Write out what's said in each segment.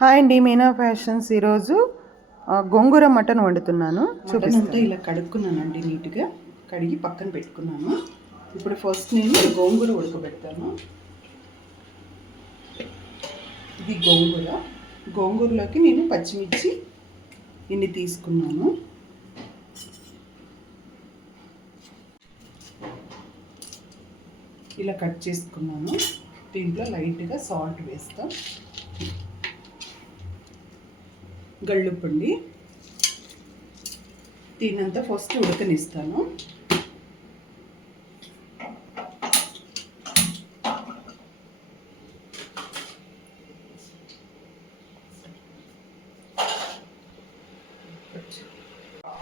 Hi అండి Meena fashions. ఈరోజు గోంగూర mutton వండుతున్నాను. చూపిస్తాను అంతా ఇలా కడుక్కున్నానండి నీట్గా. కడిగి పక్కన పెట్టుకున్నాను. ఇప్పుడు ఫస్ట్ నేను గోంగూర ఉడకబెడతాను. ఇది గోంగూర. గోంగూరలోకి నేను పచ్చిమిర్చి ఇన్ని తీసుకున్నాను. ఇలా కట్ చేసుకున్నాను. దీంట్లో లైట్గా సాల్ట్ వేస్తాం గళ్ళుప్పండి దీనంతా ఫస్ట్ ఉడకనిస్తాను.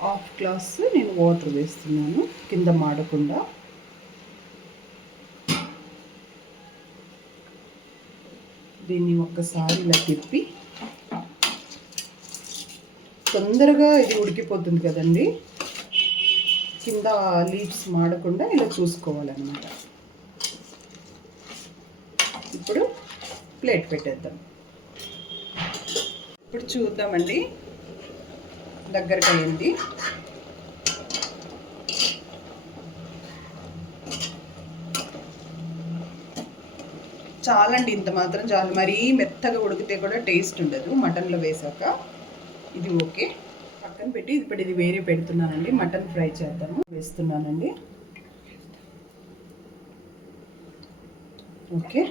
హాఫ్ గ్లాస్ నేను వాటర్ వేస్తున్నాను కింద మాడకుండా. దీన్ని ఒక్కసారి ఇలా తిప్పి తొందరగా ఇది ఉడికిపోతుంది కదండి. కింద లీవ్స్ మాడకుండా ఇలా చూసుకోవాలన్నమాట. ఇప్పుడు ప్లేట్ పెట్టేద్దాం. ఇప్పుడు చూద్దామండి. దగ్గరకు అయింది. చాలండి ఇంత మాత్రం చాలు. మరీ మెత్తగా ఉడికితే కూడా టేస్ట్ ఉండదు. మటన్లో వేసాక. ఇది ఓకే. పక్కన పెట్టి ఇప్పుడు ఇది వేరే పెడుతున్నానండి. మటన్ ఫ్రై చేద్దాము. వేస్తున్నానండి. ఓకే.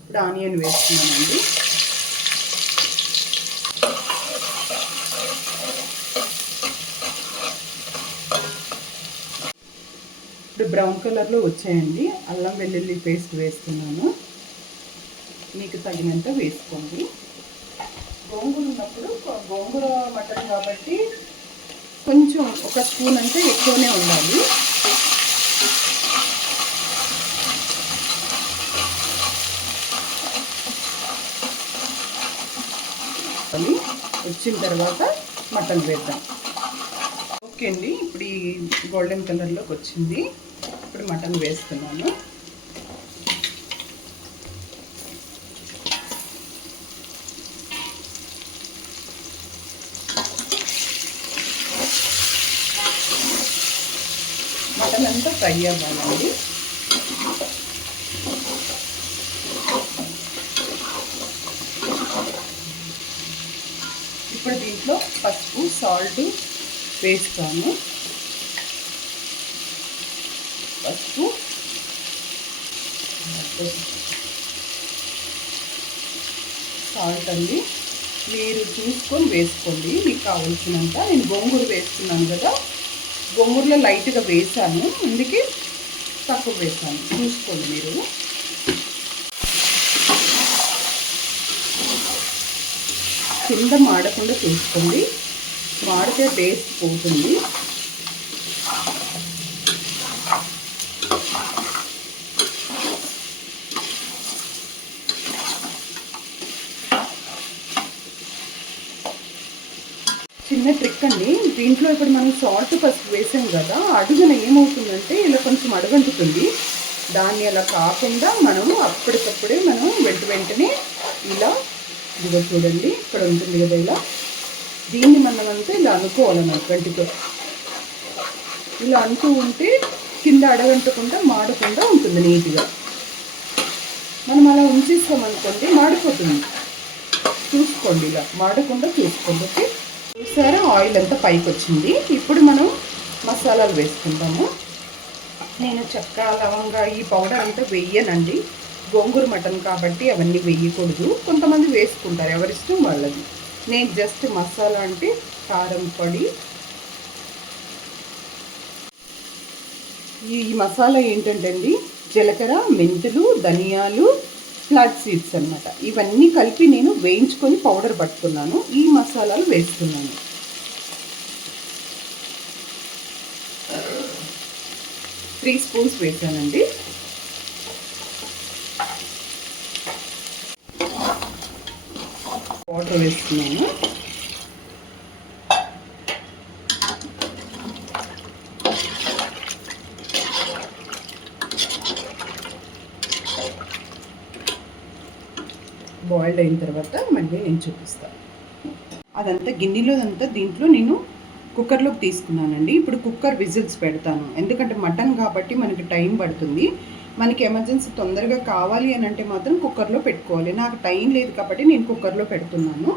ఇప్పుడు ఆనియన్ వేస్తున్నానండి. ఇప్పుడు బ్రౌన్ కలర్లో వచ్చాయండి. అల్లం వెల్లుల్లి పేస్ట్ వేస్తున్నాను. మీకు తగినంత వేసుకోండి. గోంగూర ఉన్నప్పుడు గోంగూర మటన్ కాబట్టి కొంచెం ఒక స్పూన్ అంటే ఎక్కువనే ఉండాలి. వచ్చిన తర్వాత మటన్ వేద్దాం. ఓకే అండి ఇప్పుడు ఈ గోల్డెన్ కలర్లోకి వచ్చింది. ఇప్పుడు మటన్ వేస్తున్నాను. మటన్ అంతా ఫ్రై అవ్వాలండి. ఇప్పుడు దీంట్లో పసుపు సాల్ట్ వేస్తాను. పసుపు సాల్ట్ అండి. మీరు చూసుకొని వేసుకోండి. మీకు కావాల్సినంత. నేను గోంగూర వేస్తున్నాను కదా. గోంగూరలో లైట్గా వేసాను. అందుకే తక్కువ వేసాను. చూసుకోండి మీరు. కింద మాడకుండా చూసుకోండి. మాడితే టేస్ట్ పోతుంది. చిన్న ట్రిక్ అండి. దీంట్లో ఇప్పుడు మనం సాల్ట్ ఫస్ట్ వేసాం కదా అడుగున ఏమవుతుందంటే ఇలా కొంచెం అడుగంటుతుంది. దాన్ని అలా కాకుండా మనము అప్పటికప్పుడే మనం వెంట వెంటనే ఇలా ఇదిగో చూడండి ఇక్కడ ఉంటుంది కదా ఇలా. దీన్ని మనం అంతా ఇలా అనుకోవాలన్నమాట గంటితో. ఇలా అంటూ ఉంటే కింద అడగంటకుండా మాడకుండా ఉంటుంది నీట్గా. మనం అలా ఉంచేస్తామనుకోండి మాడిపోతుంది. చూసుకోండి ఇలా మాడకుండా చూసుకోండి ఓకే? చూసారా ఆయిల్ అంతా పైకి వచ్చింది ఇప్పుడు మనం మసాలాలు వేసుకుంటాము. నేను చెక్క లవంగా ఈ పౌడర్ అంతా వెయ్యనండి గోంగూర మటన్ కాబట్టి అవన్నీ వేయకూడదు. కొంతమంది వేసుకుంటారు ఎవరిష్టం వాళ్ళది. నేను జస్ట్ మసాలా అంటే కారం పొడి. ఈ మసాలా ఏంటంటే అండి జీలకర్ర మెంతులు ధనియాలు ఫ్లాట్ సీడ్స్ అనమాట ఇవన్నీ కలిపి నేను వేయించుకొని పౌడర్ పట్టుకున్నాను. ఈ మసాలాలు వేస్తున్నాను. త్రీ స్పూన్స్ వేసానండి. వాటర్ వేస్తున్నాను. బాయిల్డ్ అయిన తర్వాత మళ్ళీ నేను చూపిస్తాను అదంతా గిన్నెలో అంతా దీంట్లో నేను కుక్కర్లోకి తీసుకున్నానండి. ఇప్పుడు కుక్కర్ విజిల్స్ పెడతాను. ఎందుకంటే మటన్ కాబట్టి మనకి టైం పడుతుంది. మనకి ఎమర్జెన్సీ తొందరగా కావాలి అని అంటే మాత్రం కుక్కర్లో పెట్టుకోవాలి. నాకు టైం లేదు కాబట్టి నేను కుక్కర్లో పెడుతున్నాను.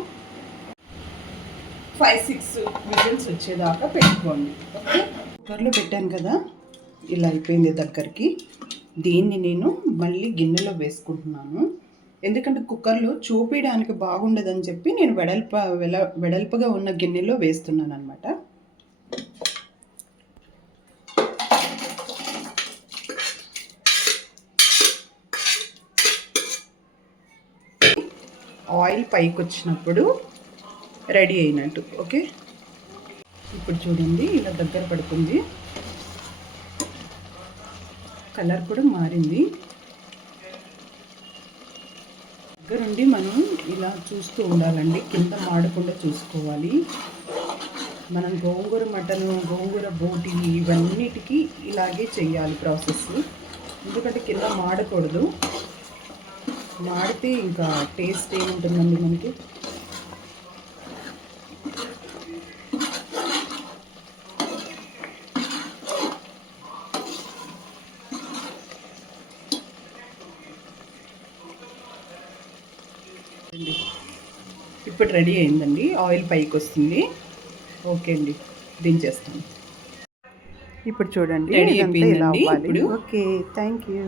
ఫైవ్ సిక్స్ విజిల్స్ వచ్చేదాకా పెట్టుకోండి. ఓకే? కుక్కర్లో పెట్టాను కదా? ఇలా అయిపోయింది దగ్గరికి. దీన్ని నేను మళ్ళీ గిన్నెలో వేసుకుంటున్నాను. ఎందుకంటే కుక్కర్లో చూపించడానికి బాగుండదని చెప్పి నేను వెడల్ప వెల వెడల్పుగా ఉన్న గిన్నెలో వేస్తున్నాను అనమాట ఆయిల్ పైకి వచ్చినప్పుడు రెడీ అయినట్టు ఓకే? ఇప్పుడు చూడండి ఇలా దగ్గర పడుతుంది కలర్ కూడా మారింది. దగ్గరుండి మనం ఇలా చూస్తూ ఉండాలండి. కింద మాడకుండా చూసుకోవాలి. మనం గోంగూర మటను గోంగూర బోటి ఇవన్నిటికీ ఇలాగే చేయాలి ప్రాసెస్. ఎందుకంటే కింద మాడకూడదు. మాడితే ఇంకా టేస్ట్ ఏముంటుందండి మనకి? అండి. ఇప్పుడు రెడీ అయిందండి. ఆయిల్ పైకి వస్తుంది. ఓకే అండి. దించేస్తాను. ఇప్పుడు చూడండి ఇప్పుడు. Okay thank you.